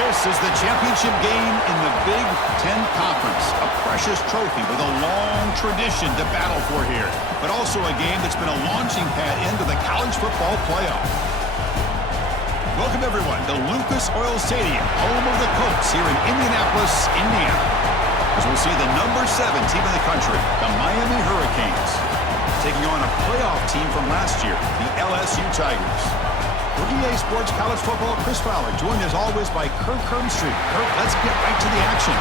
This is the championship game in the Big Ten Conference. A precious trophy with a long tradition to battle for here. But also a game that's been a launching pad into the college football playoff. Welcome, everyone, to Lucas Oil Stadium, home of the Colts here in Indianapolis, Indiana. As we'll see the number 7 team in the country, the Miami Hurricanes, taking on a playoff team from last year, the LSU Tigers. For EA Sports College Football, Chris Fowler, joined as always by Kirk Herbstreit. Kirk, let's get right to the action.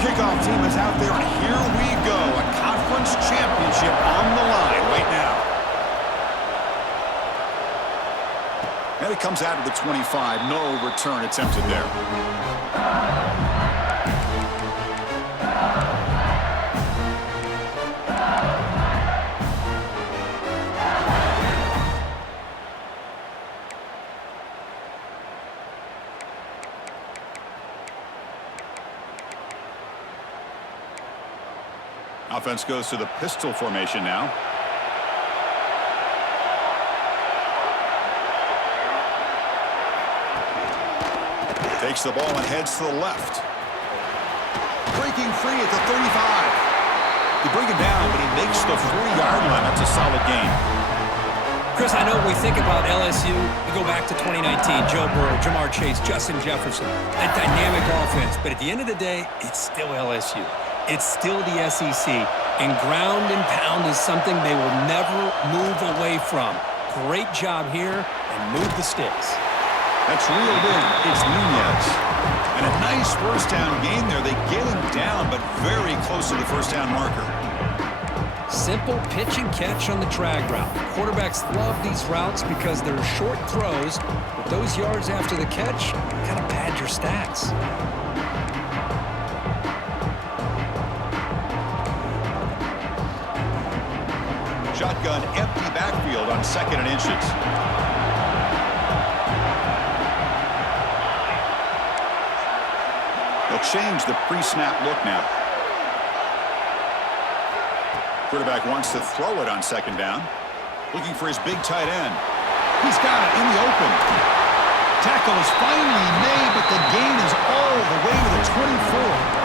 Kickoff team is out there, and here we go. A conference championship on the line right now. And it comes out of the 25. No return attempted there. Offense goes to the pistol formation now. Takes the ball and heads to the left. Breaking free at the 35. They bring him down, but he makes the 3-yard line. That's a solid game. Chris, I know when we think about LSU, we go back to 2019, Joe Burrow, Jamar Chase, Justin Jefferson, that dynamic offense. But at the end of the day, it's still LSU. It's still the SEC, and ground and pound is something they will never move away from. Great job here, and move the sticks. That's reeled in. It's Nunez. And a nice first down gain there. They get him down, but very close to the first down marker. Simple pitch and catch on the drag route. Quarterbacks love these routes because they're short throws, but those yards after the catch kind of pad your stats. Shotgun, empty backfield on 2nd and inches. They'll change the pre-snap look now. Quarterback wants to throw it on 2nd down. Looking for his big tight end. He's got it in the open. Tackle is finally made, but the gain is all the way to the 24.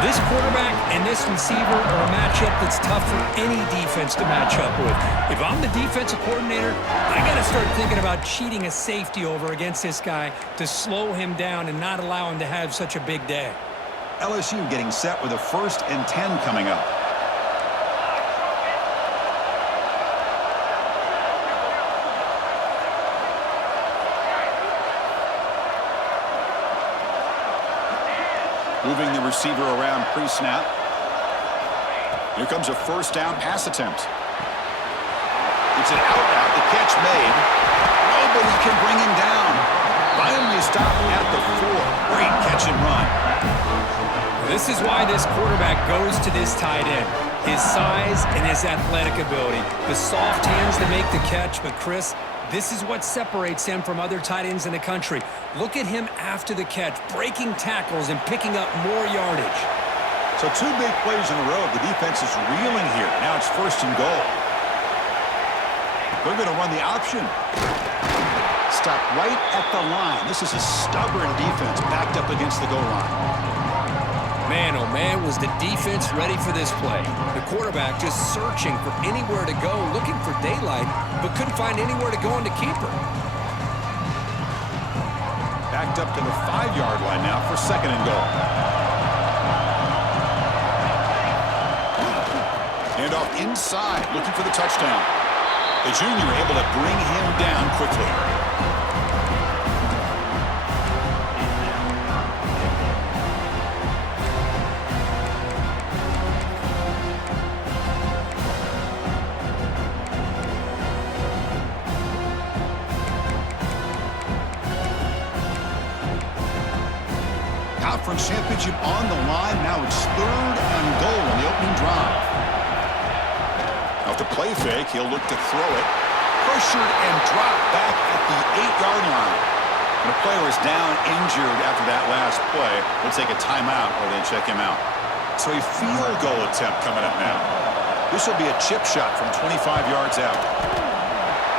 This quarterback and this receiver are a matchup that's tough for any defense to match up with. If I'm the defensive coordinator, I got to start thinking about cheating a safety over against this guy to slow him down and not allow him to have such a big day. LSU getting set with a 1st and 10 coming up. Moving the receiver around pre-snap. Here comes a 1st down pass attempt. It's an out-out, the catch made. Nobody can bring him down. Finally stopped at the 4. Great catch and run. This is why this quarterback goes to this tight end. His size and his athletic ability. The soft hands that make the catch, but Chris, this is what separates him from other tight ends in the country. Look at him after the catch, breaking tackles and picking up more yardage. So 2 big plays in a row. The defense is reeling here. Now it's 1st and goal. They're going to run the option. Stop right at the line. This is a stubborn defense backed up against the goal line. Man, oh man, was the defense ready for this play. The quarterback just searching for anywhere to go, looking for daylight, but couldn't find anywhere to go on the keeper. Backed up to the 5-yard line now for 2nd and goal. Hand off inside, looking for the touchdown. The junior able to bring him down quickly. conference championship on the line. Now it's 3rd and goal on the opening drive. After play fake, he'll look to throw it. Pressured and dropped back at the 8-yard line. And the player is down injured after that last play. We'll take a timeout or then check him out. So a field goal attempt coming up now. This will be a chip shot from 25 yards out.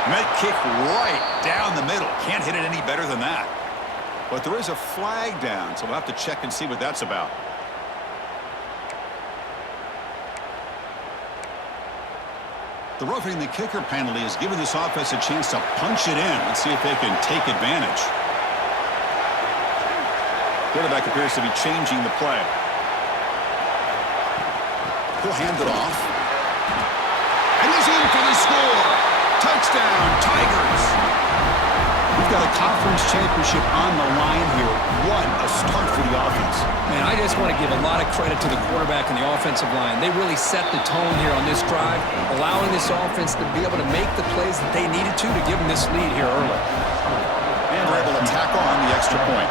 And that kick right down the middle. Can't hit it any better than that. But there is a flag down, so we'll have to check and see what that's about. The roughing the kicker penalty has given this offense a chance to punch it in and see if they can take advantage. Quarterback appears to be changing the play. He'll hand it off. And he's in for the score. Touchdown, Tigers. We've got a conference championship on the line here. What a start for the offense. Man, I just want to give a lot of credit to the quarterback and the offensive line. They really set the tone here on this drive, allowing this offense to be able to make the plays that they needed to give them this lead here early. And they're able to tack on the extra point.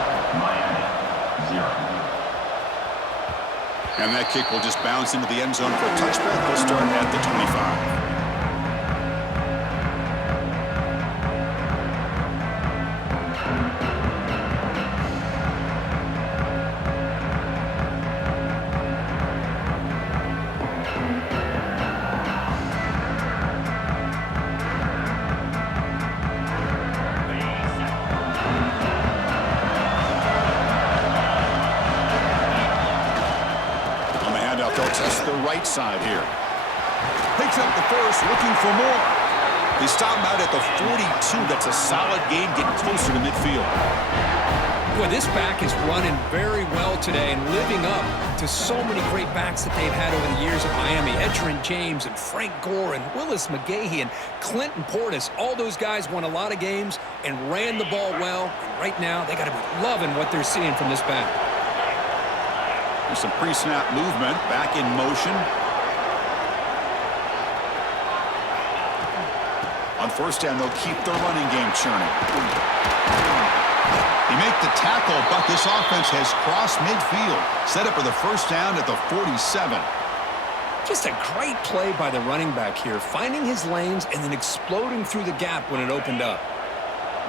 And that kick will just bounce into the end zone for a touchback. They'll start at the 25. Test the right side here. Picks up the first, looking for more. They stop him out at the 42. That's a solid gain, getting closer to midfield. Boy, this back is running very well today and living up to so many great backs that they've had over the years at Miami. Edgerrin James and Frank Gore and Willis McGahee and Clinton Portis. All those guys won a lot of games and ran the ball well. And right now, they got to be loving what they're seeing from this back. Some pre-snap movement, back in motion. On first down, they'll keep their running game churning. They make the tackle, but this offense has crossed midfield. Set up for the first down at the 47. Just a great play by the running back here, finding his lanes and then exploding through the gap when it opened up.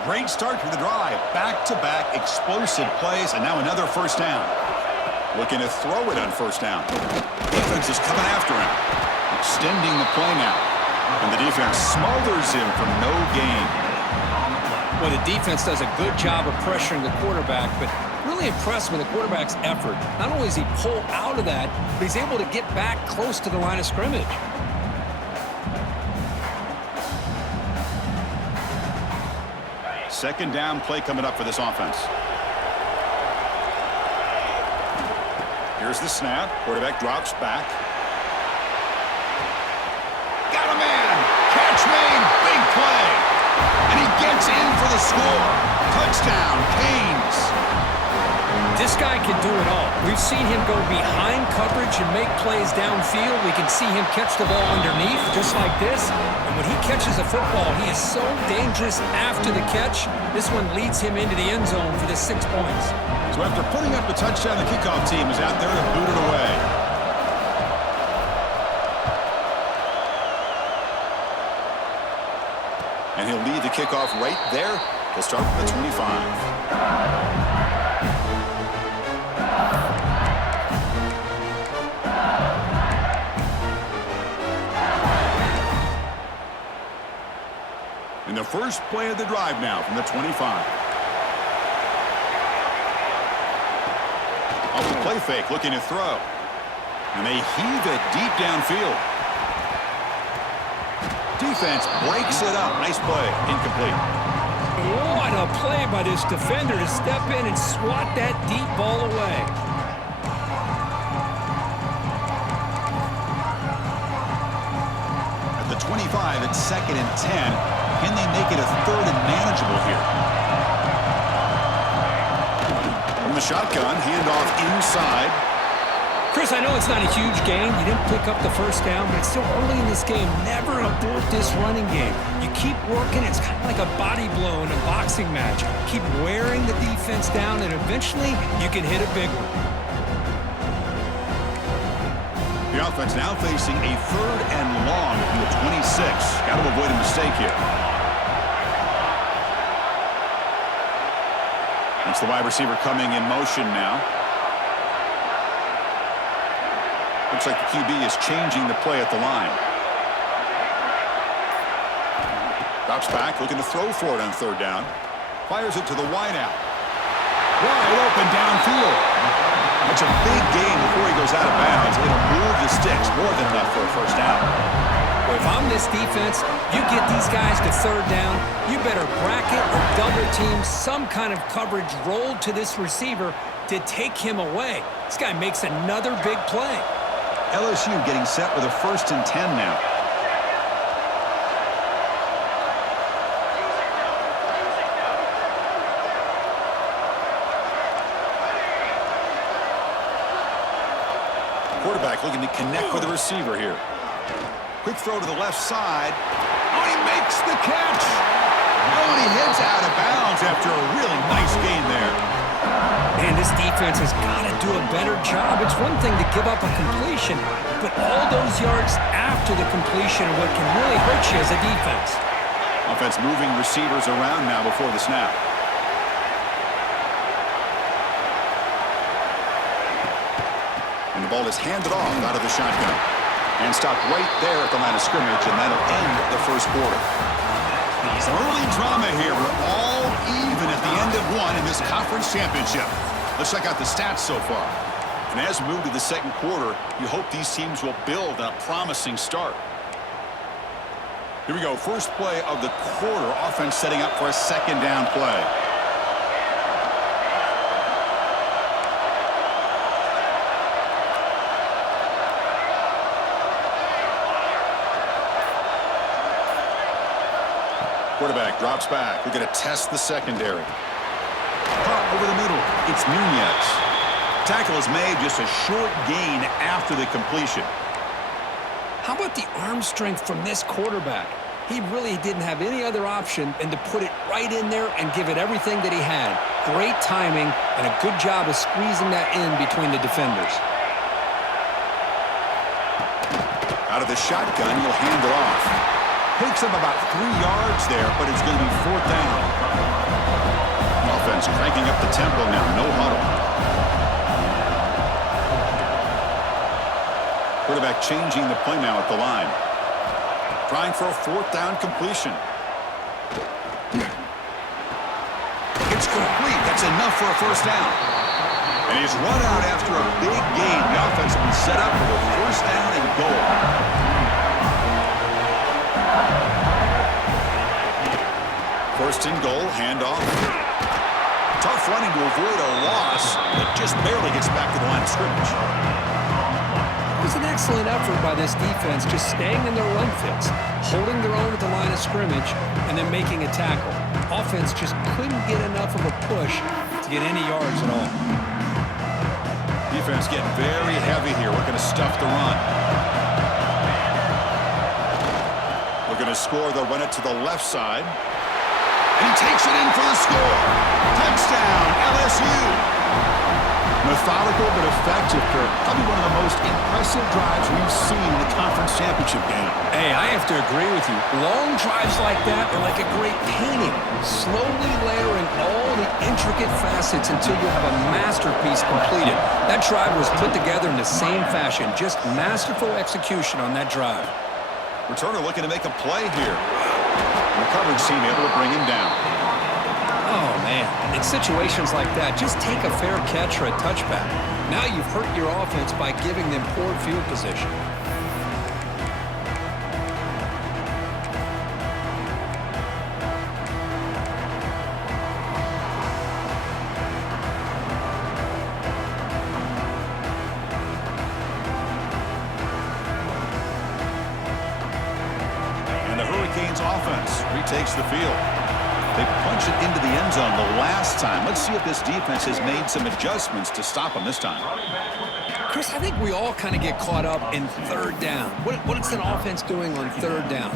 Great start to the drive. Back-to-back explosive plays, and now another first down. Looking to throw it on first down. Defense is coming after him. Extending the play now. And the defense smothers him for no gain. Well, the defense does a good job of pressuring the quarterback, but really impressed with the quarterback's effort. Not only does he pull out of that, but he's able to get back close to the line of scrimmage. Second down play coming up for this offense. Here's the snap. Quarterback drops back. Got a man. Catch made. Big play. And he gets in for the score. Touchdown, Canes. This guy can do it all. We've seen him go behind coverage and make plays downfield. We can see him catch the ball underneath, just like this. And when he catches a football, he is so dangerous after the catch. This one leads him into the end zone for the 6 points. So after putting up the touchdown, the kickoff team is out there to boot it away. And he'll lead the kickoff right there. He'll start from the 25. In the first play of the drive now from the 25. Off the play fake, looking to throw. And they heave it deep downfield. Defense breaks it up. Nice play. Incomplete. What a play by this defender to step in and swat that deep ball away. At the 25, it's 2nd and 10. Can they make it a 3rd and manageable here? From the shotgun, handoff inside. Chris, I know it's not a huge gain. You didn't pick up the first down, but it's still early in this game. Never abort this running game. You keep working. It's kind of like a body blow in a boxing match. Keep wearing the defense down, and eventually you can hit a big one. The offense now facing a 3rd and long from the 26. Got to avoid a mistake here. It's the wide receiver coming in motion now. Looks like the QB is changing the play at the line. Drops back, looking to throw for it on 3rd down. Fires it to the wideout. Wide open downfield. That's a big gain before he goes out of bounds. It'll move the sticks, more than enough for a first down. Well, if I'm this defense, you get these guys to 3rd down, you better bracket or double team some kind of coverage rolled to this receiver to take him away. This guy makes another big play. LSU getting set with a 1st and 10 now. Quarterback looking to connect with the receiver here. Quick throw to the left side. Oh, he makes the catch. Oh, and he heads out of bounds after a really nice gain there. Man, this defense has got to do a better job. It's one thing to give up a completion, but all those yards after the completion are what can really hurt you as a defense. Offense moving receivers around now before the snap. And the ball is handed off out of the shotgun. And stopped right there at the line of scrimmage, and that'll end the first quarter. Some early drama here. We're all even at the end of one in this conference championship. Let's check out the stats so far. And as we move to the second quarter, you hope these teams will build on a promising start. Here we go. First play of the quarter. Offense setting up for a 2nd down play. Quarterback drops back. We're going to test the secondary. Caught over the middle. It's Nunez. Tackle is made, just a short gain after the completion. How about the arm strength from this quarterback? He really didn't have any other option than to put it right in there and give it everything that he had. Great timing and a good job of squeezing that in between the defenders. Out of the shotgun, he'll hand it off. Picks up about 3 yards there, but it's going to be 4th down. Offense cranking up the tempo now. No huddle. Quarterback changing the play now at the line. Trying for a 4th down completion. It's complete. That's enough for a first down. And he's run out after a big gain. The offense will be set up for a 1st down and goal. First and goal, handoff. Tough running to avoid a loss, but just barely gets back to the line of scrimmage. It was an excellent effort by this defense, just staying in their run fits, holding their own at the line of scrimmage, and then making a tackle. Offense just couldn't get enough of a push to get any yards at all. Defense getting very heavy here, looking to stuff the run. Looking to score, they'll run it to the left side. And he takes it in for the score. Touchdown, LSU. Methodical but effective, Kirk. Probably one of the most impressive drives we've seen in the conference championship game. Hey, I have to agree with you. Long drives like that are like a great painting, slowly layering all the intricate facets until you have a masterpiece completed. That drive was put together in the same fashion, just masterful execution on that drive. Returner looking to make a play here. The coverage team able to bring him down. Oh, man. In situations like that, just take a fair catch or a touchback. Now you've hurt your offense by giving them poor field position. And the Hurricanes offense retakes the field. They punch it into the end zone the last time. Let's see if this defense has made some adjustments to stop them this time. Chris, I think we all kind of get caught up in third down. What is an offense doing on third down?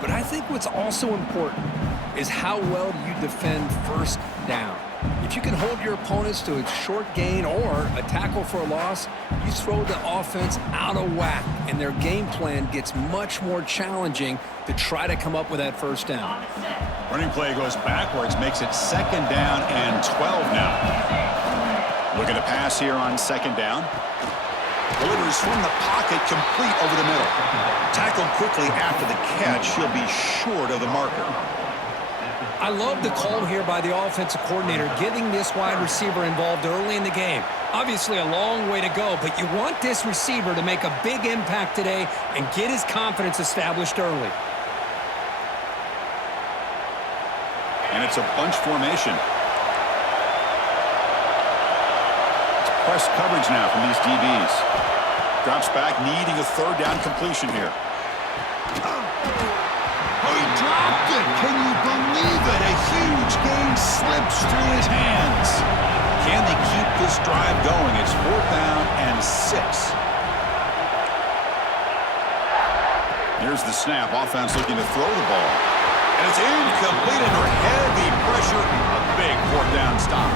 But I think what's also important is how well you defend first down. If you can hold your opponents to a short gain or a tackle for a loss, you throw the offense out of whack, and their game plan gets much more challenging to try to come up with that first down. Running play goes backwards, makes it 2nd down and 12 now. Looking to pass here on 2nd down. Delivers from the pocket, complete over the middle. Tackled quickly after the catch. He'll be short of the marker. I love the call here by the offensive coordinator, getting this wide receiver involved early in the game. Obviously a long way to go, but you want this receiver to make a big impact today and get his confidence established early. And it's a bunch formation. It's press coverage now from these DBs. Drops back, needing a 3rd down completion here. Oh, he dropped it. Can you believe it? A huge gain slips through his hands. Can they keep this drive going? It's 4th down and 6. Here's the snap. Offense looking to throw the ball. And it's incomplete under heavy pressure. A big 4th down stop.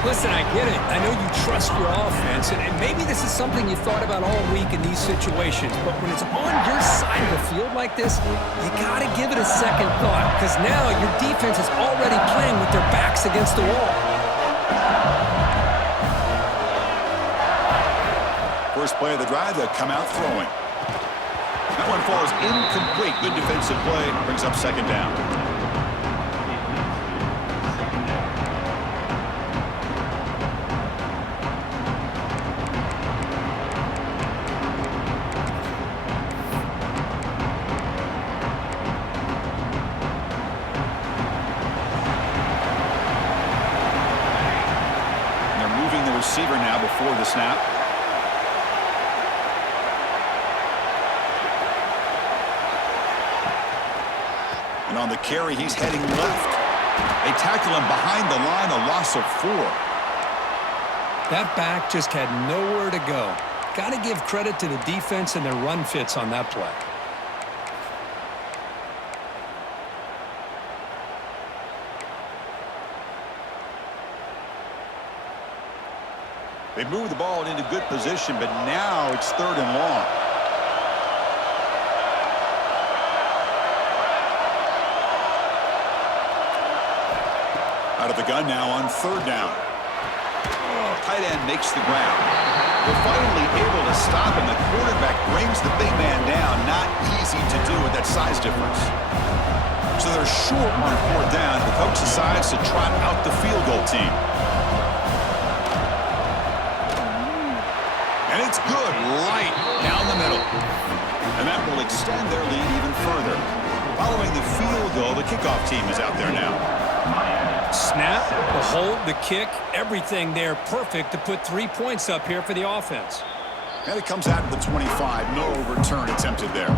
Listen, I get it. I know you trust your offense, and maybe this is something you thought about all week in these situations, but when it's on your side of the field like this, you got to give it a second thought, because now your defense is already playing with their backs against the wall. First play of the drive, they'll come out throwing. That one falls incomplete. Good defensive play. Brings up 2nd down. Receiver now before the snap. And on the carry, he's heading left. They tackle him behind the line, a loss of 4. That back just had nowhere to go. Got to give credit to the defense and their run fits on that play. They move the ball into good position, but now it's 3rd and long. Out of the gun now on 3rd down. Tight end makes the grab. They're finally able to stop him. The quarterback brings the big man down. Not easy to do with that size difference. So they're short on 4th down. The coach decides to trot out the field goal team. And it's good, right down the middle. And that will extend their lead even further. Following the field goal, the kickoff team is out there now. Snap, the hold, the kick, everything there perfect to put 3 points up here for the offense. And it comes out to the 25. No return attempted there.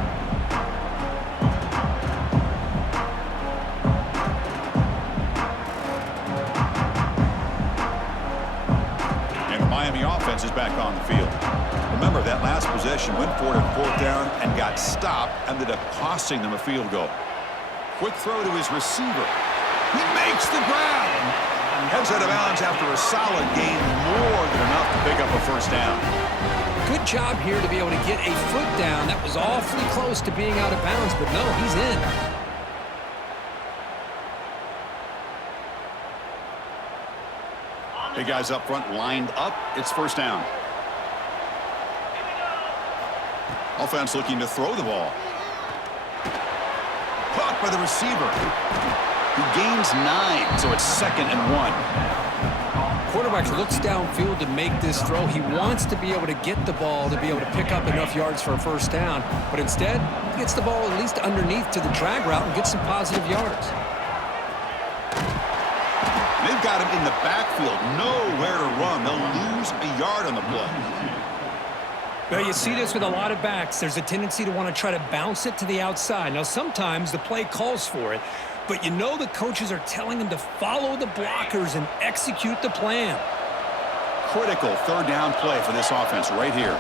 And the Miami offense is back on the field. Remember, that last possession went for it on 4th down and got stopped, ended up costing them a field goal. Quick throw to his receiver. He makes the grab. Heads out of bounds after a solid gain, more than enough to pick up a 1st down. Good job here to be able to get a foot down. That was awfully close to being out of bounds, but no, he's in. Big guys up front lined up. It's 1st down. Offense looking to throw the ball. Caught by the receiver. He gains 9, so it's 2nd and 1. Quarterback looks downfield to make this throw. He wants to be able to get the ball to be able to pick up enough yards for a 1st down, but instead, he gets the ball at least underneath to the drag route and gets some positive yards. They've got him in the backfield, nowhere to run. They'll lose a yard on the play. Well, you see this with a lot of backs. There's a tendency to want to try to bounce it to the outside. Now, sometimes the play calls for it, but you know the coaches are telling them to follow the blockers and execute the plan. critical third down play for this offense right here.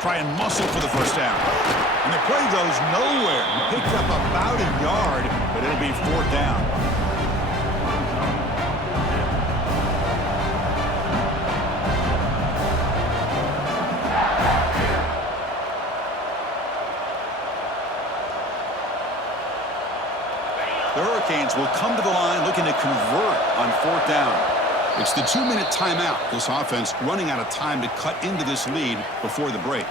Try and muscle for the first down. And the play goes nowhere. Picked up about a yard, but it'll be fourth down. The Hurricanes will come to the line looking to convert on fourth down. It's the 2-minute timeout. This offense running out of time to cut into this lead before the break.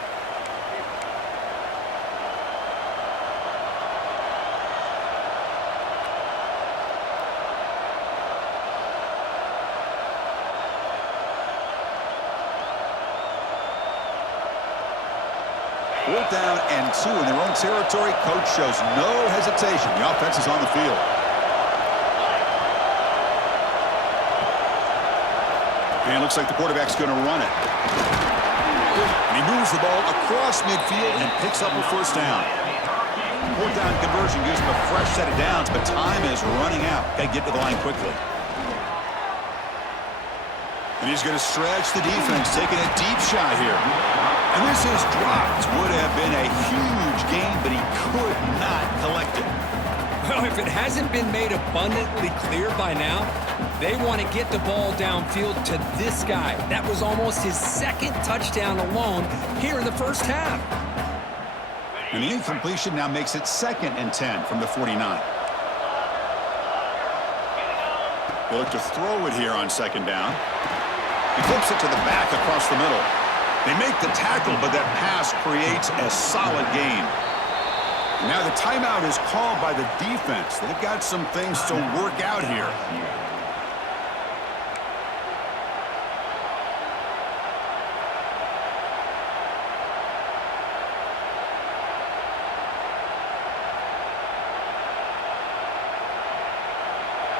Fourth down and 2 in their own territory. Coach shows no hesitation. The offense is on the field. And it looks like the quarterback's going to run it. And he moves the ball across midfield and picks up a first down. Fourth down conversion gives him a fresh set of downs, but time is running out. Got to get to the line quickly. And he's going to stretch the defense, taking a deep shot here. And this is dropped. Would have been a huge gain, but he could not collect it. Well, if it hasn't been made abundantly clear by now, they want to get the ball downfield to this guy. That was almost his second touchdown alone here in the first half. And the incompletion now makes it 2nd and 10 from the 49. They look to throw it here on 2nd down. He flips it to the back across the middle. They make the tackle, but that pass creates a solid gain. Now the timeout is called by the defense. They've got some things to work out here.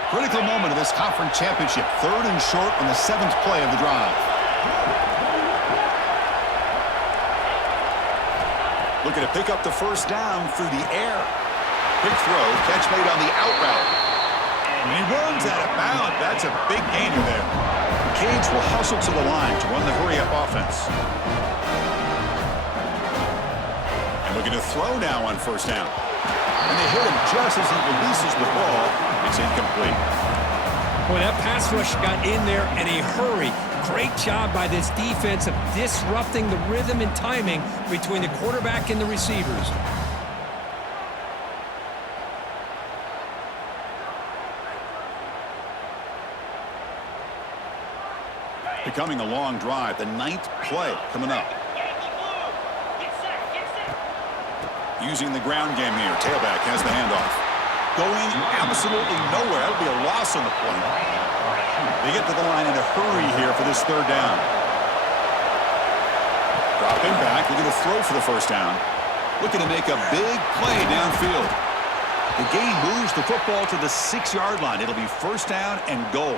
Critical moment of this conference championship. 3rd and short on the 7th play of the drive. Looking to pick up the first down through the air. Quick throw, catch made on the out route. And he runs out of bounds. That's a big gainer there. Canes will hustle to the line to run the hurry-up offense. And looking to throw now on first down. And they hit him just as he releases the ball. It's incomplete. Boy, that pass rush got in there in a hurry. Great job by this defense of disrupting the rhythm and timing between the quarterback and the receivers. Becoming a long drive, the 9th play coming up. Using the ground game here. Tailback has the handoff. Going absolutely nowhere. That'll be a loss on the play. They get to the line in a hurry here for this 3rd down. Dropping back, looking to throw for the first down. Looking to make a big play downfield. The gain moves the football to the 6-yard line. It'll be first down and goal.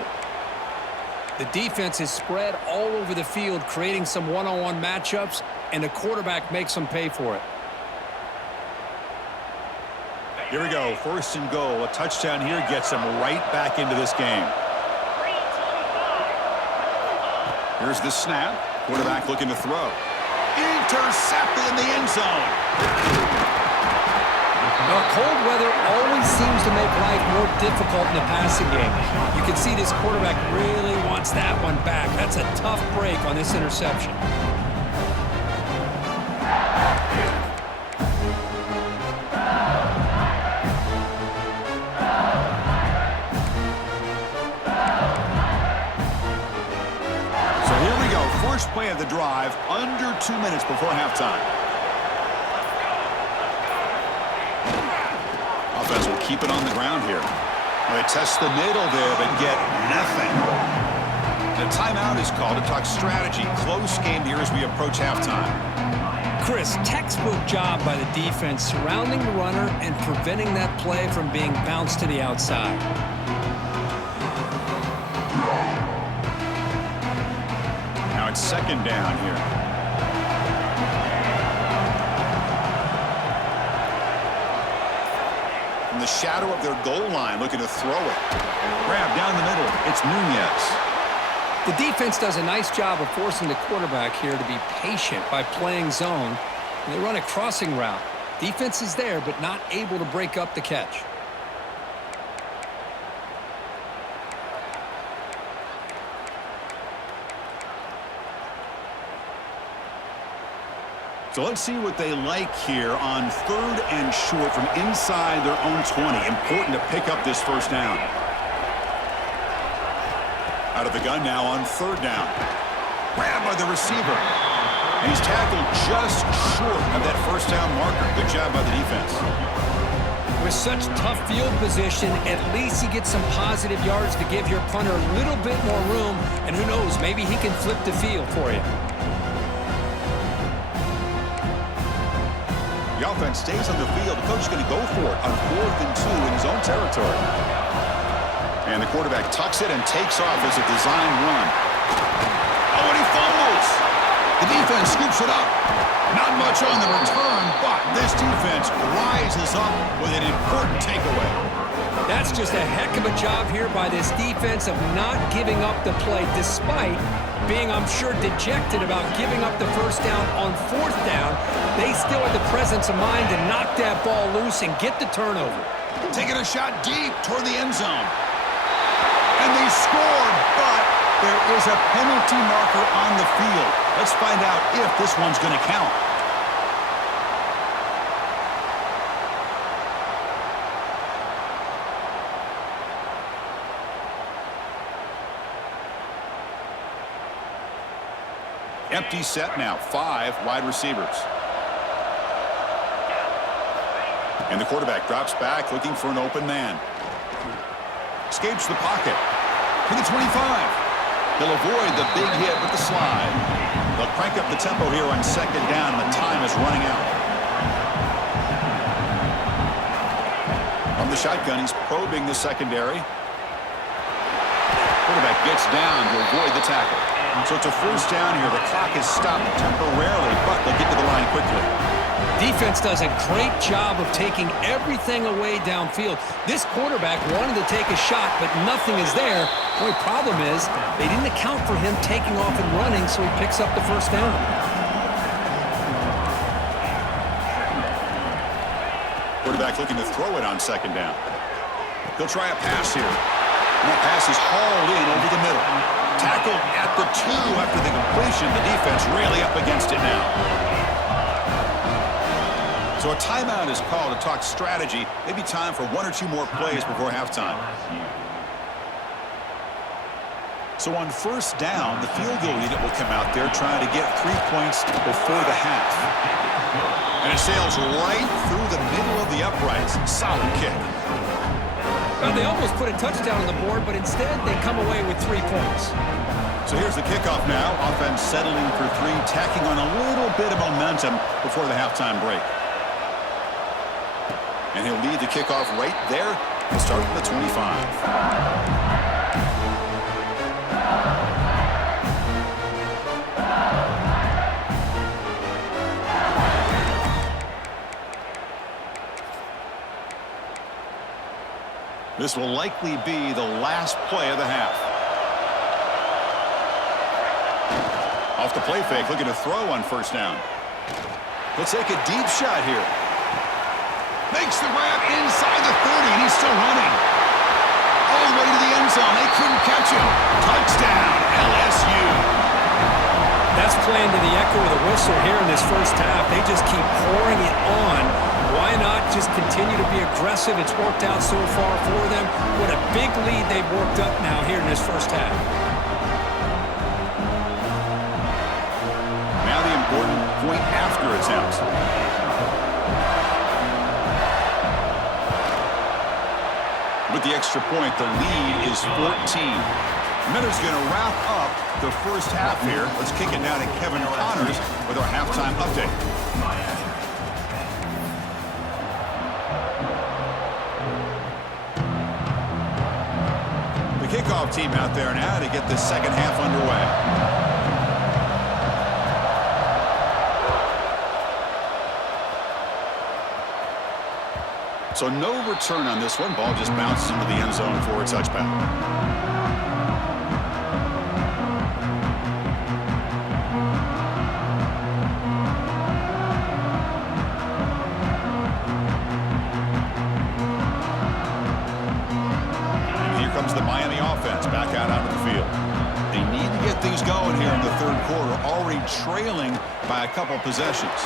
The defense is spread all over the field, creating some one-on-one matchups, and the quarterback makes them pay for it. Here we go, 1st and goal. A touchdown here gets them right back into this game. Here's the snap. Quarterback looking to throw. Intercepted in the end zone. Now, cold weather always seems to make life more difficult in the passing game. You can see this quarterback really wants that one back. That's a tough break on this interception. First play of the drive, under 2 minutes before halftime. Offense will keep it on the ground here. They test the middle there, but get nothing. And a timeout is called to talk strategy. Close game here as we approach halftime. Chris, textbook job by the defense surrounding the runner and preventing that play from being bounced to the outside. Now it's 2nd down here. From the shadow of their goal line, looking to throw it. Grab down the middle. It's Nunez. The defense does a nice job of forcing the quarterback here to be patient by playing zone. And they run a crossing route. Defense is there, but not able to break up the catch. So let's see what they like here on 3rd and short from inside their own 20. Important to pick up this first down. Out of the gun now on 3rd down. Grabbed by the receiver. And he's tackled just short of that first down marker. Good job by the defense. With such tough field position, at least he gets some positive yards to give your punter a little bit more room. And who knows, maybe he can flip the field for you. The offense stays on the field. The coach is going to go for it on 4th and 2 in his own territory. And the quarterback tucks it and takes off as a design run. Oh, and he fumbles. The defense scoops it up. Not much on the return, but this defense rises up with an important takeaway. That's just a heck of a job here by this defense of not giving up the play, despite being, I'm sure, dejected about giving up the first down on 4th down. They still had the presence of mind to knock that ball loose and get the turnover. Taking a shot deep toward the end zone. And they scored, but there is a penalty marker on the field. Let's find out if this one's going to count. Empty set now, 5 wide receivers. And the quarterback drops back looking for an open man. Escapes the pocket to the 25. He'll avoid the big hit with the slide. They'll crank up the tempo here on 2nd down, and the time is running out. From the shotgun, he's probing the secondary. Quarterback gets down to avoid the tackle. So it's a first down here. The clock is stopped temporarily, but they'll get to the line quickly. Defense does a great job of taking everything away downfield. This quarterback wanted to take a shot, but nothing is there. The only problem is they didn't account for him taking off and running, so he picks up the first down. Quarterback looking to throw it on 2nd down. He'll try a pass here. And that pass is hauled in over the middle. Tackled at the 2 after the completion. The defense really up against it now. So a timeout is called to talk strategy. Maybe time for 1 or 2 more plays before halftime. So on 1st down, the field goal unit will come out there trying to get 3 points before the half. And it sails right through the middle of the uprights. Solid kick. Well, they almost put a touchdown on the board, but instead they come away with 3 points. So here's the kickoff now. Offense settling for 3, tacking on a little bit of momentum before the halftime break. And he'll lead the kickoff right there. He'll start from the 25. This will likely be the last play of the half. Off the play fake, looking to throw on 1st down. He'll take a deep shot here. Makes the grab inside the 30, and he's still running. All the way to the end zone. They couldn't catch him. Touchdown, LSU. That's playing to the echo of the whistle here in this first half. They just keep pouring it on. Why not just continue to be aggressive? It's worked out so far for them. What a big lead they've worked up now here in this first half. Now the important point after attempt. With the extra point, the lead is 14. Miller's going to wrap up the first half here. Let's kick it down to Kevin Connors with our halftime update. The kickoff team out there now to get the second half underway. So no return on this one. Ball just bounces into the end zone for a touchback. third quarter, already trailing by a couple possessions.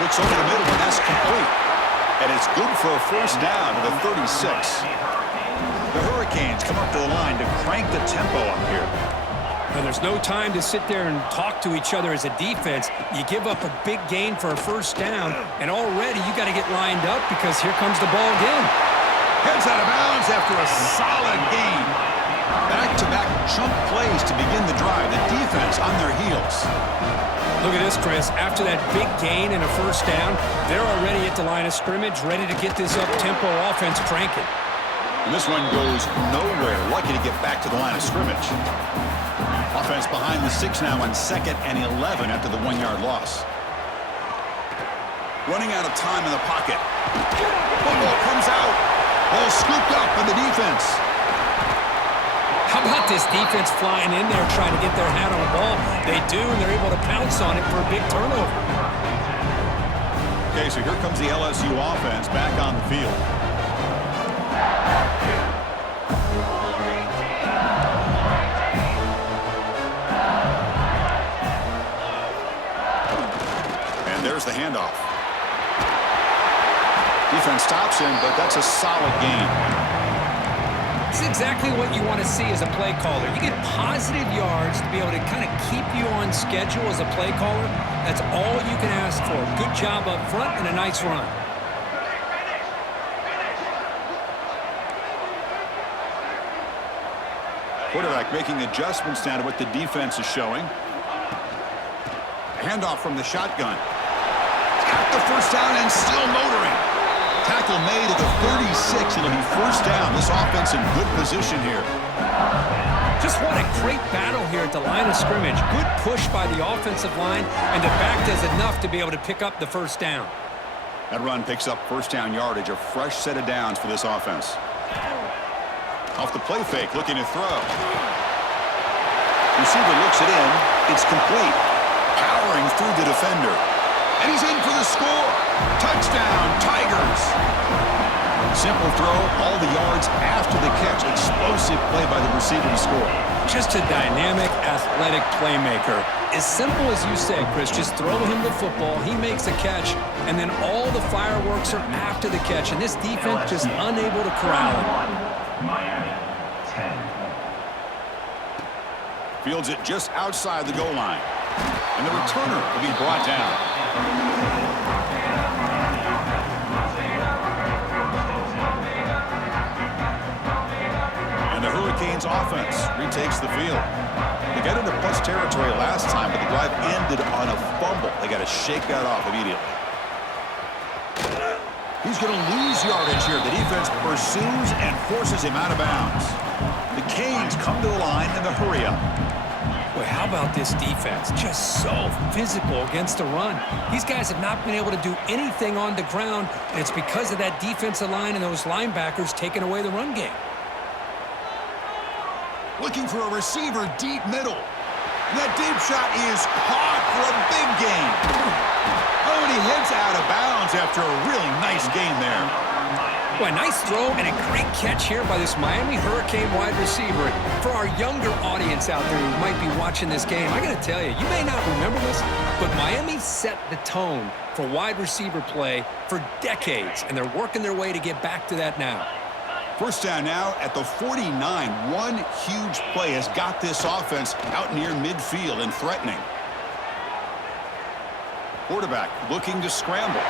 Looks over the middle, and that's complete. And it's good for a first down to the 36. The Hurricanes come up to the line to crank the tempo up here. And there's no time to sit there and talk to each other as a defense. You give up a big gain for a first down, and already you got to get lined up because here comes the ball again. Heads out of bounds after a solid gain. Back-to-back chunk plays to begin the drive. The defense on their heels. Look at this, Chris. After that big gain and a first down, they're already at the line of scrimmage, ready to get this up-tempo offense cranking. And this one goes nowhere. Lucky to get back to the line of scrimmage. Offense behind the 6 now on 2nd and 11 after the 1-yard loss. Running out of time in the pocket. Football comes out. Ball scooped up by the defense. How about this defense flying in there trying to get their hand on the ball? They do, and they're able to pounce on it for a big turnover. Okay, so here comes the LSU offense back on the field. And there's the handoff. Defense stops him, but that's a solid gain. It's exactly what you want to see as a play caller. You get positive yards to be able to kind of keep you on schedule as a play caller. That's all you can ask for. Good job up front and a nice run. Quarterback making adjustments now to what the defense is showing. Handoff from the shotgun. Got the first down and still motoring. Tackle made at the 36. It'll be first down. This offense in good position here. Just what a great battle here at the line of scrimmage. Good push by the offensive line, and the back does enough to be able to pick up the first down. That run picks up first down yardage. A fresh set of downs for this offense. Off the play fake, looking to throw. Receiver looks it in. It's complete. Powering through the defender. And he's in for the score. Touchdown, Tigers. Simple throw, all the yards after the catch. Explosive play by the receiver to score. Just a dynamic, athletic playmaker. As simple as you said, Chris, just throw him the football, he makes a catch, and then all the fireworks are after the catch, and this defense just unable to corral him. Miami, 10. Fields it just outside the goal line. And the returner will be brought down. And the Hurricanes offense retakes the field. They got into plus territory last time, but the drive ended on a fumble. They got to shake that off immediately. He's going to lose yardage here. The defense pursues and forces him out of bounds. The Canes come to the line in the hurry up. Boy, how about this defense? Just so physical against the run. These guys have not been able to do anything on the ground, and it's because of that defensive line and those linebackers taking away the run game. Looking for a receiver deep middle. And that deep shot is caught for a big gain. Oh, and he heads out of bounds after a really nice gain there. Boy, nice throw and a great catch here by this Miami Hurricane wide receiver. For our younger audience out there who might be watching this game, I got to tell you, you may not remember this, but Miami set the tone for wide receiver play for decades, and they're working their way to get back to that now. First down now at the 49. One huge play has got this offense out near midfield and threatening. Quarterback looking to scramble.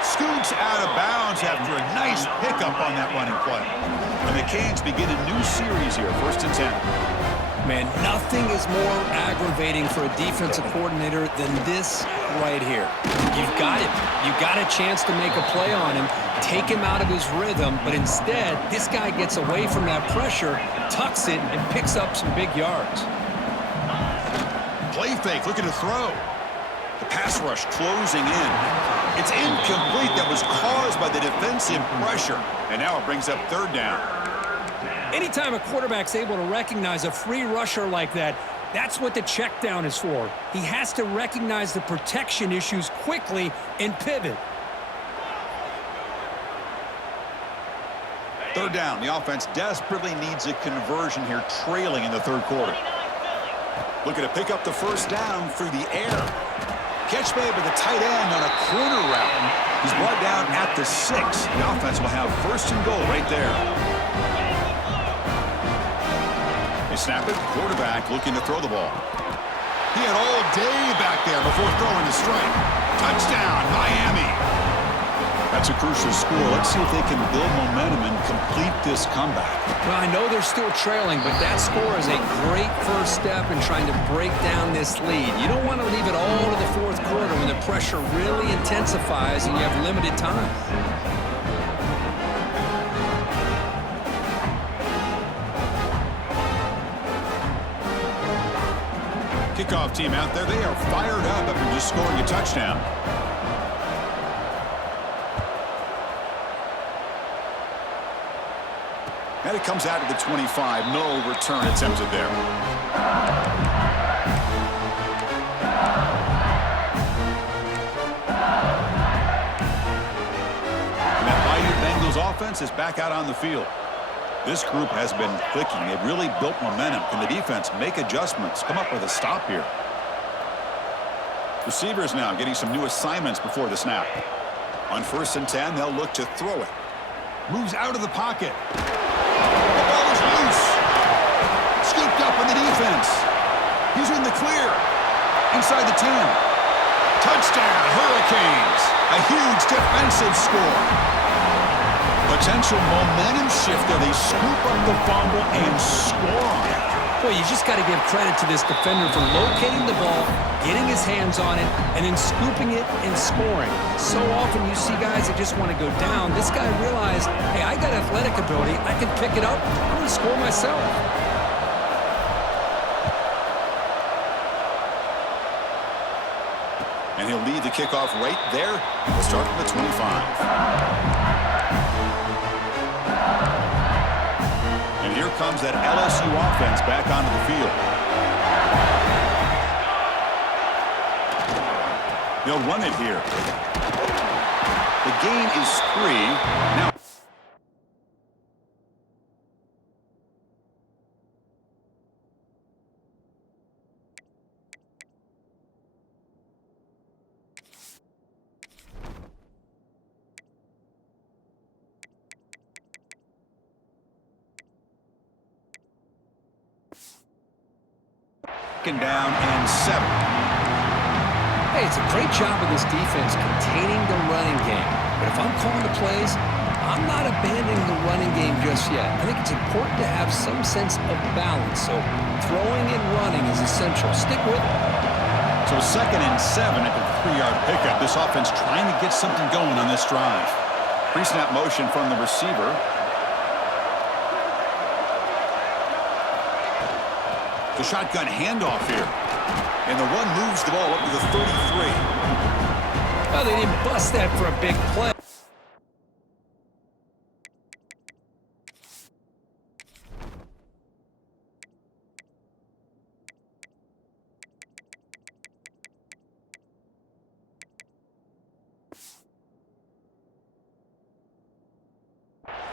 Scoots out of bounds after a nice pickup on that running play. And the Canes begin a new series here, 1st and 10. Man, nothing is more aggravating for a defensive coordinator than this right here. You've got it. You've got a chance to make a play on him, take him out of his rhythm, but instead, this guy gets away from that pressure, tucks it, and picks up some big yards. Play fake, looking to throw. The pass rush closing in. It's incomplete. That was caused by the defensive pressure. And now it brings up 3rd down. Anytime a quarterback's able to recognize a free rusher like that, that's what the check down is for. He has to recognize the protection issues quickly and pivot. 3rd down. The offense desperately needs a conversion here, trailing in the 3rd quarter. Looking to pick up the first down through the air. Catch made by the tight end on a corner route. He's brought down at the 6. The offense will have first and goal right there. They snap it. Quarterback looking to throw the ball. He had all day back there before throwing the strike. Touchdown, Miami. That's a crucial score. Let's see if they can build momentum and complete this comeback. Well, I know they're still trailing, but that score is a great first step in trying to break down this lead. You don't want to leave it all to the fourth quarter when the pressure really intensifies and you have limited time. Kickoff team out there, they are fired up after just scoring a touchdown. And it comes out to the 25. No return attempted there. And that mighty Bengals offense is back out on the field. This group has been clicking. They've really built momentum. Can the defense make adjustments? Come up with a stop here. Receivers now getting some new assignments before the snap. On 1st and 10, they'll look to throw it. Moves out of the pocket. The ball is loose. Scooped up in the defense. He's in the clear. Inside the 10. Touchdown, Hurricanes. A huge defensive score. Potential momentum shifter. They scoop up the fumble and score on it. Boy, you just got to give credit to this defender for locating the ball, getting his hands on it, and then scooping it and scoring. So often you see guys that just want to go down. This guy realized, hey, I got athletic ability. I can pick it up. I'm going to score myself. And he'll lead the kickoff right there. Start from the 25. And here comes that LSU offense back onto the field. They'll run it here. The gain is 3. Now down and 7. Hey, it's a great job of this defense containing the running game. But if I'm calling the plays, I'm not abandoning the running game just yet. I think it's important to have some sense of balance. So throwing and running is essential. Stick with it. So 2nd and 7 at the 3-yard pickup. This offense trying to get something going on this drive. Pre-snap motion from the receiver. The shotgun handoff here. And the one moves the ball up to the 33. Well, they didn't bust that for a big play.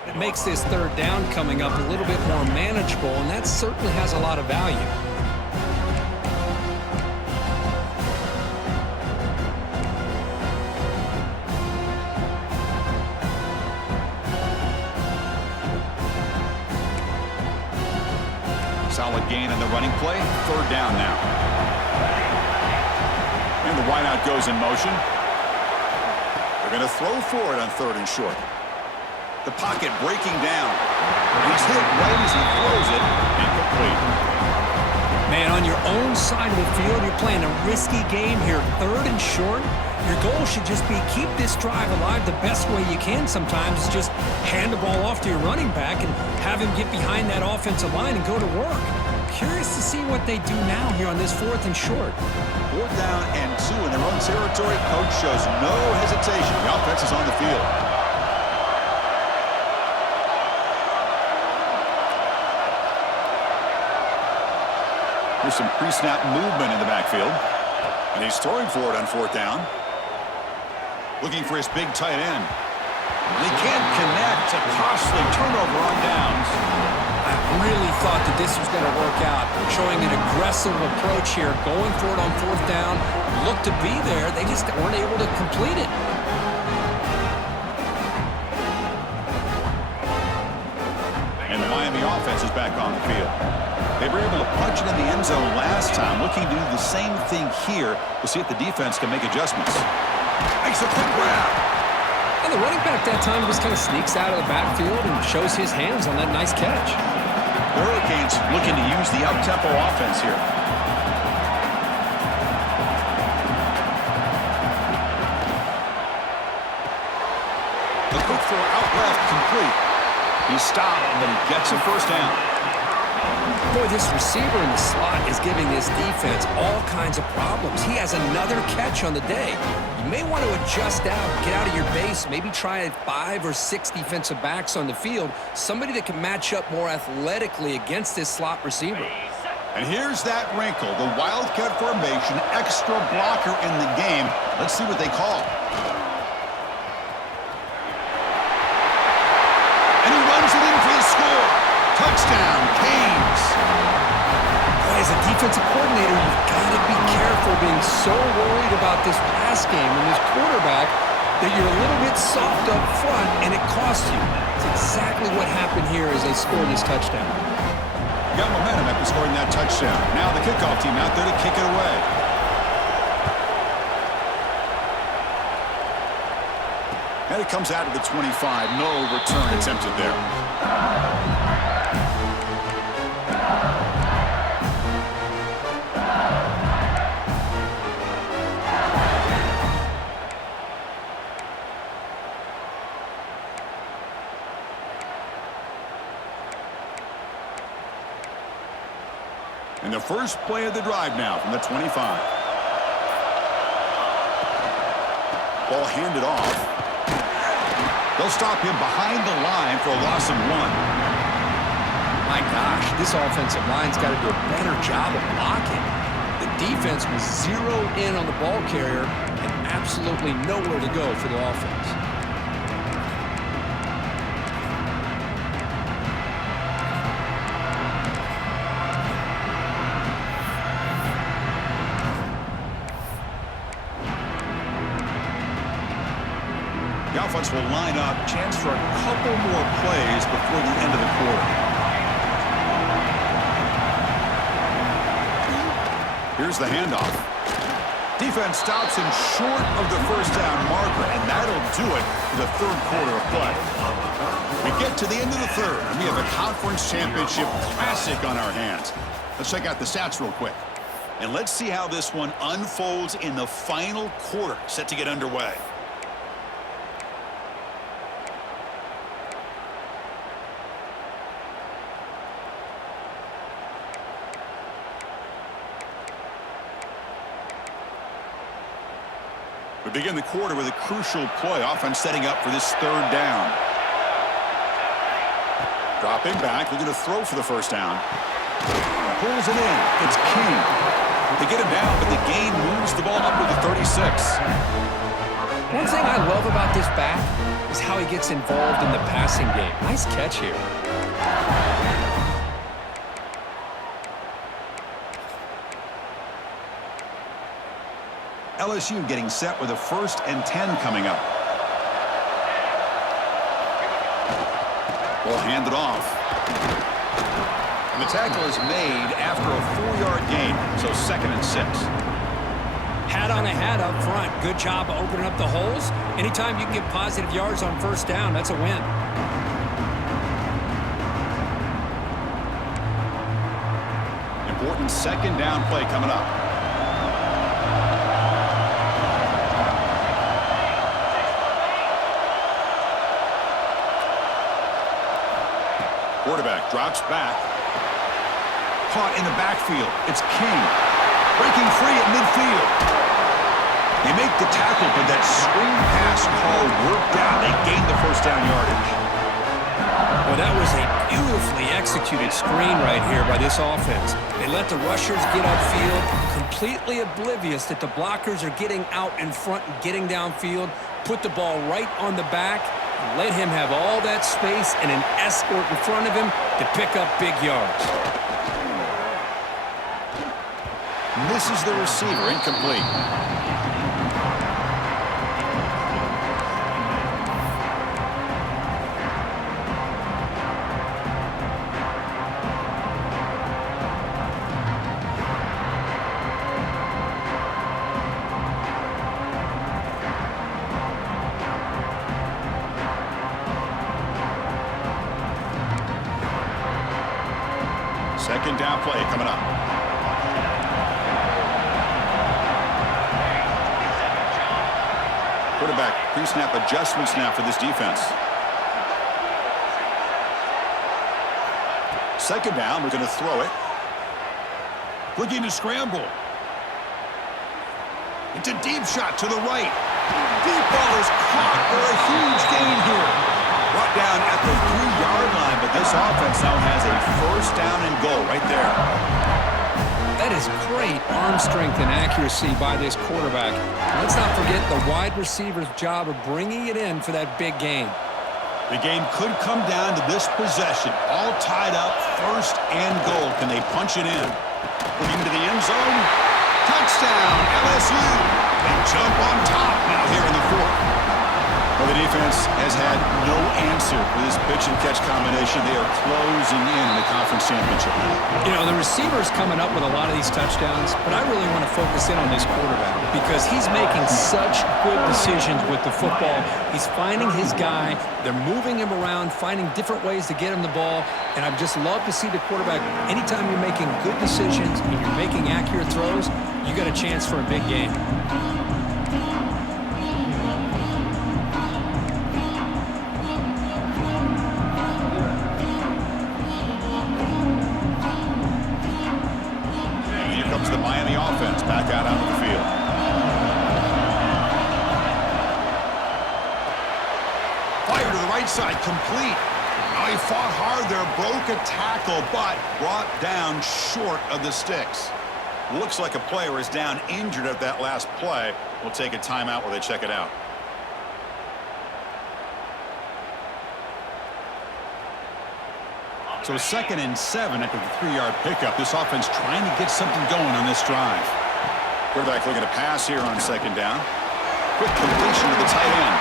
It makes this 3rd down coming up a little bit more manageable, and that certainly has a lot of value. Solid gain on the running play. 3rd down now. And the wideout goes in motion. They're going to throw for it on 3rd and short. The pocket breaking down. He's hit right as he throws it. Incomplete. Man, on your own side of the field, you're playing a risky game here. 3rd and short. Your goal should just be keep this drive alive the best way you can sometimes. Is just hand the ball off to your running back and have him get behind that offensive line and go to work. Curious to see what they do now here on this 4th and short. 4th down and 2 in their own territory. Coach shows no hesitation. The offense is on the field. There's some pre-snap movement in the backfield. And he's throwing for it on 4th down. Looking for his big tight end. And he can't connect. A costly turnover on downs. really thought that this was going to work out, showing an aggressive approach here, going for it on fourth down, looked to be there. They just weren't able to complete it. And the Miami offense is back on the field. They were able to punch it in the end zone last time, looking to do the same thing here. We'll see if the defense can make adjustments. Makes a quick grab. And the running back that time just kind of sneaks out of the backfield and shows his hands on that nice catch. The Hurricanes looking to use the up-tempo offense here. The quick throw out left complete. He's stopped, but he gets a first down. Boy, this receiver in the slot is giving this defense all kinds of problems. He has another catch on the day. You may want to adjust out, get out of your base, maybe try 5 or 6 defensive backs on the field, somebody that can match up more athletically against this slot receiver. And here's that wrinkle, the Wildcat formation, extra blocker in the game. Let's see what they call. And he runs it in for the score. Touchdown, Canes. As a defensive coordinator, you've got to be careful being so worried about this pass game and this quarterback that you're a little bit soft up front and it costs you. It's exactly what happened here as they scored this touchdown. Got momentum after scoring that touchdown. Now the kickoff team out there to kick it away. And it comes out of the 25. No return attempted there. And the first play of the drive now from the 25. Ball handed off. They'll stop him behind the line for a loss of 1. My gosh, this offensive line's got to do a better job of blocking. The defense was zeroed in on the ball carrier and absolutely nowhere to go for the offense. The offense will line up. Chance for a couple more plays before the end of the quarter. Here's the handoff. Defense stops him short of the first down marker, and that'll do it for the third quarter of play. We get to the end of the third, and we have a conference championship classic on our hands. Let's check out the stats real quick. And let's see how this one unfolds in the final quarter, set to get underway. We begin the quarter with a crucial play. Offense setting up for this third down. Dropping back, looking to throw for the first down. Pulls it in. It's King. They get him down, but the gain moves the ball up to the 36. One thing I love about this back is how he gets involved in the passing game. Nice catch here. LSU getting set with a 1st and 10 coming up. Ball handed off. And the tackle is made after a 4-yard gain, so 2nd and 6. Hat on a hat up front. Good job of opening up the holes. Anytime you can get positive yards on first down, that's a win. Important 2nd down play coming up. Quarterback drops back. Caught in the backfield. It's King. Breaking free at midfield. They make the tackle, but that screen pass call worked out. They gained the first down yardage. Well, that was a beautifully executed screen right here by this offense. They let the rushers get upfield, completely oblivious that the blockers are getting out in front and getting downfield, put the ball right on the back, Let him have all that space and an escort in front of him to pick up big yards. Misses the receiver, incomplete. Second down play coming up. Quarterback pre-snap adjustment snap for this defense. Second down, we're going to throw it. Looking to scramble. It's a deep shot to the right. Deep ball is caught for a huge gain here. Brought down at the 3-yard line, but this offense now has a first down and goal right there. That is great arm strength and accuracy by this quarterback. Let's not forget the wide receiver's job of bringing it in for that big gain. The game could come down to this possession. All tied up, first and goal. Can they punch it in? Looking to the end zone. Touchdown, LSU. They jump on top now here in the fourth. Well, the defense has had no answer for this pitch-and-catch combination. They are closing in the conference championship. You know, the receiver's coming up with a lot of these touchdowns, but I really want to focus in on this quarterback because he's making such good decisions with the football. He's finding his guy. They're moving him around, finding different ways to get him the ball, and I just love to see the quarterback. Anytime you're making good decisions and you're making accurate throws, you got a chance for a big game. The Miami offense back out onto the field. Fire to the right side, complete. Oh, he fought hard there, broke a tackle, but brought down short of the sticks. Looks like a player is down injured at that last play. We'll take a timeout while they check it out. So 2nd and 7 after the 3-yard pickup. This offense trying to get something going on this drive. Quarterback looking to pass here on 2nd down. Quick completion to the tight end.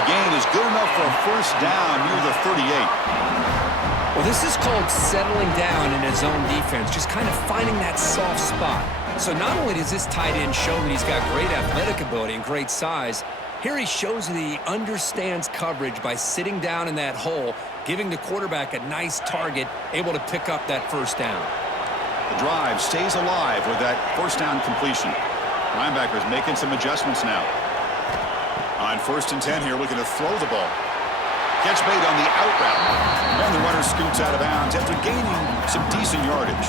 McGain is good enough for a first down near the 38. Well, this is called settling down in his own defense, just kind of finding that soft spot. So not only does this tight end show that he's got great athletic ability and great size, here he shows that he understands coverage by sitting down in that hole, giving the quarterback a nice target, able to pick up that first down. The drive stays alive with that first down completion. Linebackers making some adjustments now. On 1st and 10 here, looking to throw the ball. Catch made on the out route. And the runner scoots out of bounds after gaining some decent yardage.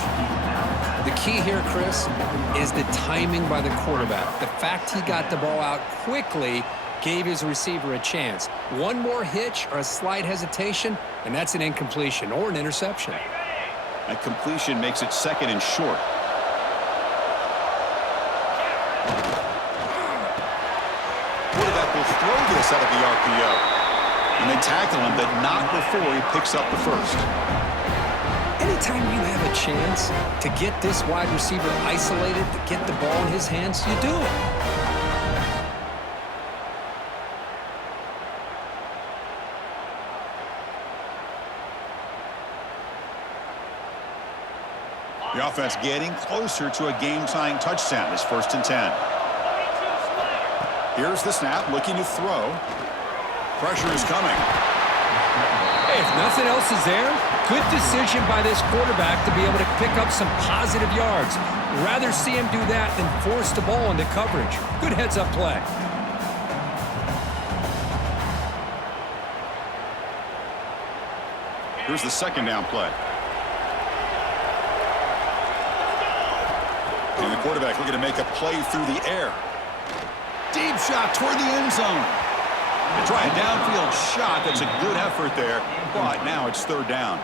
The key here, Chris, is the timing by the quarterback. The fact he got the ball out quickly gave his receiver a chance. One more hitch or a slight hesitation, and that's an incompletion or an interception. That completion makes it 2nd and short. Quarterback will throw this out of the RPO. And they tackle him, but not before he picks up the first. Anytime you have a chance to get this wide receiver isolated, to get the ball in his hands, you do it. The offense getting closer to a game-tying touchdown. It's 1st and 10. Here's the snap, looking to throw. Pressure is coming. Hey, if nothing else is there, good decision by this quarterback to be able to pick up some positive yards. Rather see him do that than force the ball into coverage. Good heads-up play. Here's the 2nd down play. And the quarterback looking to make a play through the air. Deep shot toward the end zone. They try a downfield shot. That's a good effort there, but now it's 3rd down.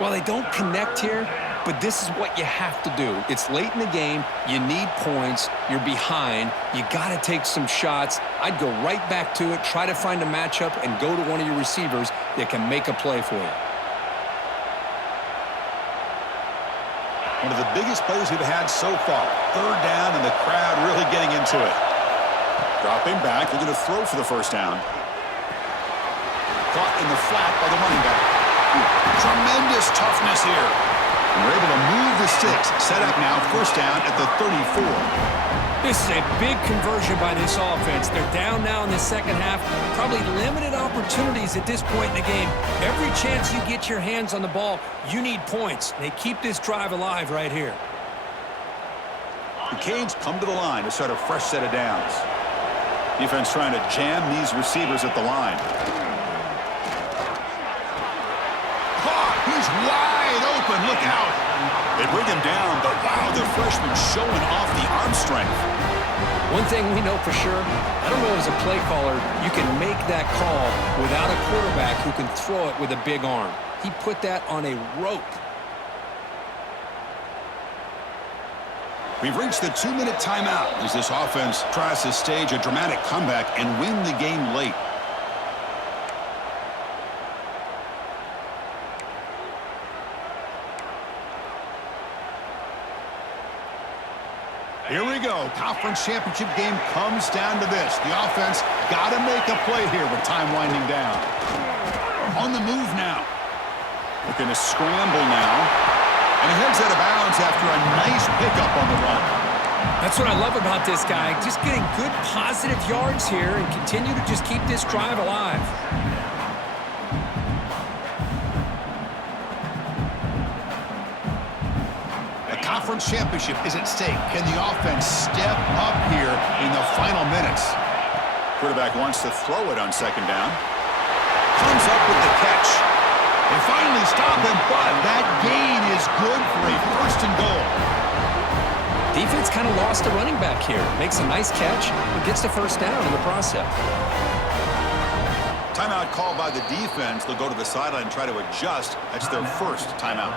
Well, they don't connect here, but this is what you have to do. It's late in the game. You need points. You're behind. You got to take some shots. I'd go right back to it, try to find a matchup, and go to one of your receivers that can make a play for you. One of the biggest plays we've had so far. Third down, and the crowd really getting into it. Dropping back, looking to throw for the first down. Caught in the flat by the running back. Tremendous toughness here. And we're able to move the sticks. Set up now, first down at the 34. This is a big conversion by this offense. They're down now in the second half. Probably limited opportunities at this point in the game. Every chance you get your hands on the ball, you need points. They keep this drive alive right here. The Canes come to the line to start a fresh set of downs. Defense trying to jam these receivers at the line. He's wide open. Look out. They bring him down, but wow, the freshman showing off the arm strength. One thing we know for sure, I don't know as a play caller, you can make that call without a quarterback who can throw it with a big arm. He put that on a rope. We've reached the 2-minute timeout as this offense tries to stage a dramatic comeback and win the game late. Here we go. Conference championship game comes down to this. The offense got to make a play here with time winding down. On the move now. Looking to scramble now. And he heads out of bounds after a nice pickup on the run. That's what I love about this guy. Just getting good positive yards here and continue to just keep this drive alive. Conference championship is at stake. Can the offense step up here in the final minutes? Quarterback wants to throw it on second down. Comes up with the catch. They finally stop him, but that gain is good for a first and goal. Defense kind of lost a running back here. Makes a nice catch and gets the first down in the process. Timeout called by the defense. They'll go to the sideline and try to adjust. That's their first timeout.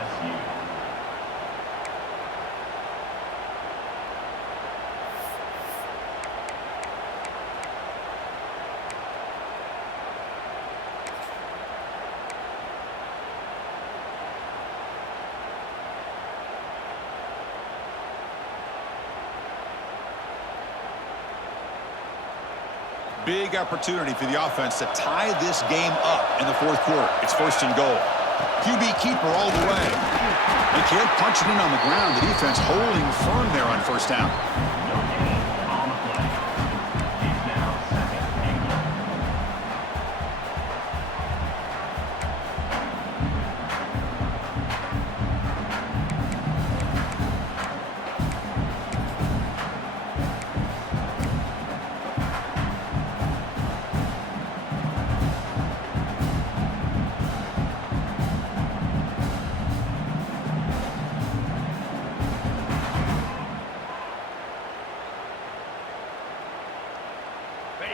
Big opportunity for the offense to tie this game up in the fourth quarter. It's first and goal. QB keeper all the way. They can't punch it in on the ground. The defense holding firm there on first down.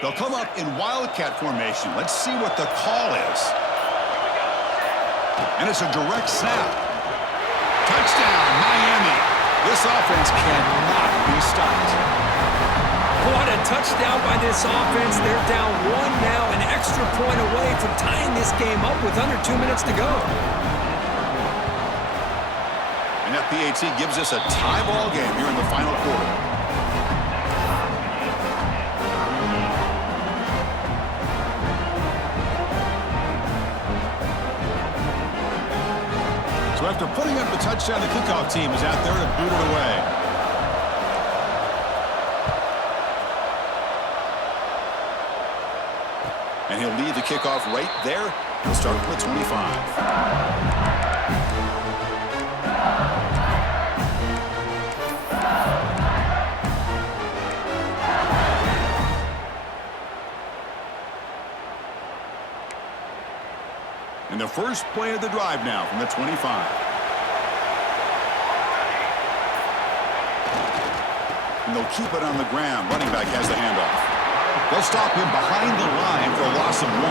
They'll come up in wildcat formation. Let's see what the call is. And it's a direct snap. Touchdown, Miami. This offense cannot be stopped. What a touchdown by this offense. They're down one now, an extra point away from tying this game up with under 2 minutes to go. And that PAT gives us a tie ball game here in the final quarter. So after putting up the touchdown, the kickoff team is out there to boot it away. And he'll lead the kickoff right there. He'll start with 25. And the first play of the drive now from the 25. And they'll keep it on the ground. Running back has the handoff. They'll stop him behind the line for a loss of 1.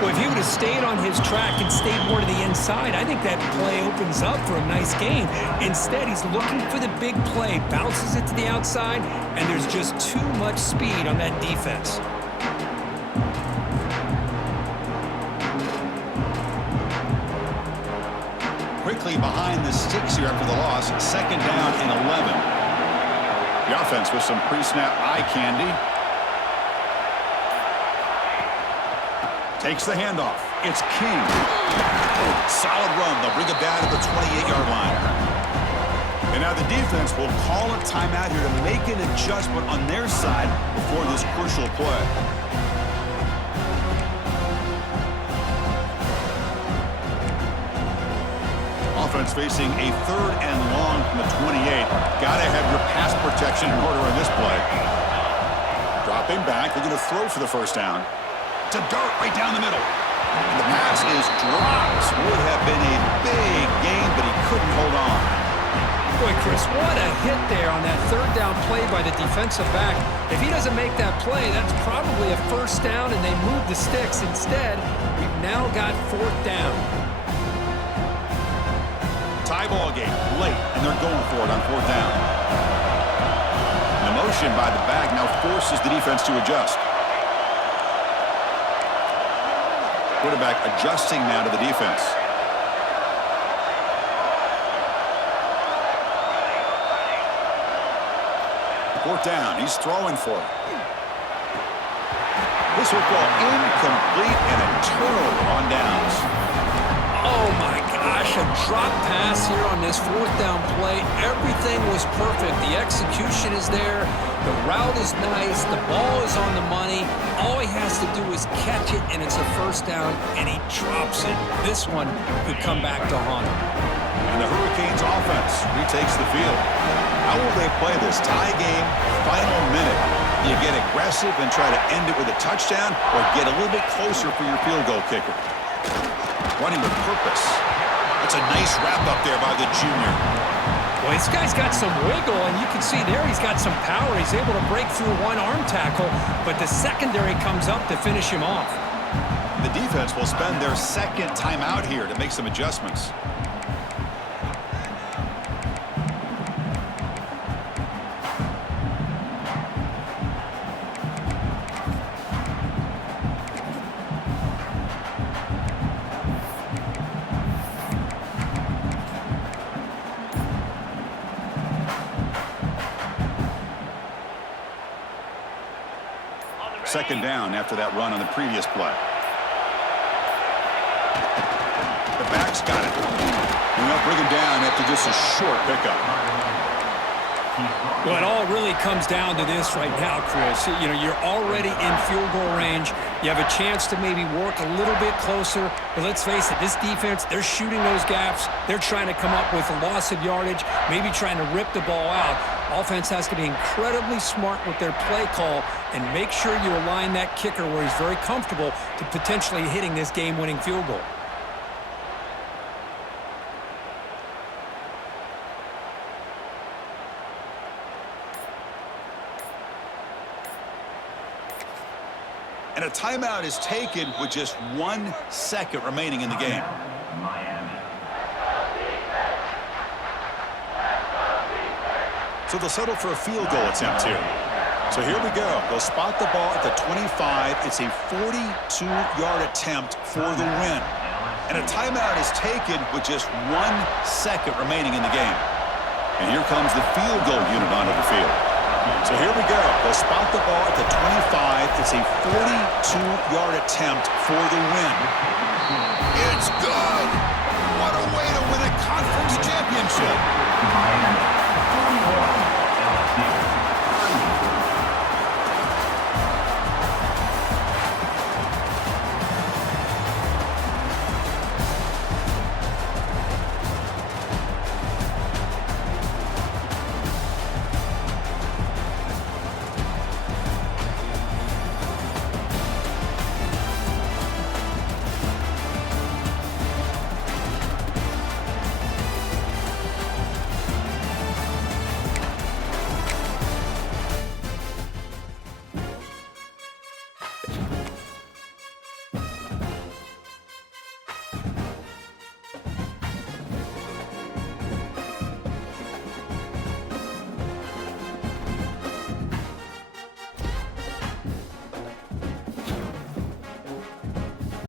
Well, if he would have stayed on his track and stayed more to the inside, I think that play opens up for a nice gain. Instead, he's looking for the big play, bounces it to the outside, and there's just too much speed on that defense. Quickly behind the sticks here after the loss. Second down and 11. The offense with some pre-snap eye candy. Takes the handoff. It's King. Solid run. They'll bring it down to the 28-yard line. And now the defense will call a timeout here to make an adjustment on their side before this crucial play. Offense facing a third and long from the 28. Got to have your pass protection in order on this play. Dropping back. They're going to throw for the first down. To Dart right down the middle. And the pass is dropped. Would have been a big gain, but he couldn't hold on. Boy, Chris, what a hit there on that third down play by the defensive back. If he doesn't make that play, that's probably a first down, and they move the sticks. Instead, we've now got fourth down. Tie ball game late, and they're going for it on fourth down. And the motion by the back now forces the defense to adjust. Quarterback adjusting now to the defense. Fourth down. He's throwing for it. This will fall incomplete and a turnover on downs. Oh, my gosh, a drop pass here on this fourth down play. Everything was perfect. The execution is there. The route is nice. The ball is on the money. All he has to do is catch it, and it's a first down, and he drops it. This one could come back to haunt him. And the Hurricanes offense retakes the field. How will they play this tie game, final minute? Do you get aggressive and try to end it with a touchdown, or get a little bit closer for your field goal kicker? Running with purpose. That's a nice wrap up there by the junior. Well, this guy's got some wiggle, and you can see there he's got some power. He's able to break through one arm tackle, but the secondary comes up to finish him off. The defense will spend their second timeout here to make some adjustments. Second down after that run on the previous play. The back's got it. And they'll bring him down after just a short pickup. Well, it all really comes down to this right now, Chris. You know, you're already in field goal range. You have a chance to maybe work a little bit closer. But let's face it, this defense, they're shooting those gaps. They're trying to come up with a loss of yardage, maybe trying to rip the ball out. Offense has to be incredibly smart with their play call and make sure you align that kicker where he's very comfortable to potentially hitting this game-winning field goal. And a timeout is taken with just 1 second remaining in the game. So they'll settle for a field goal attempt here. So here we go. They'll spot the ball at the 25. It's a 42-yard attempt for the win. And a timeout is taken with just 1 second remaining in the game. And here comes the field goal unit onto the field. So here we go. They'll spot the ball at the 25. It's a 42-yard attempt for the win. It's good! What a way to win a conference championship!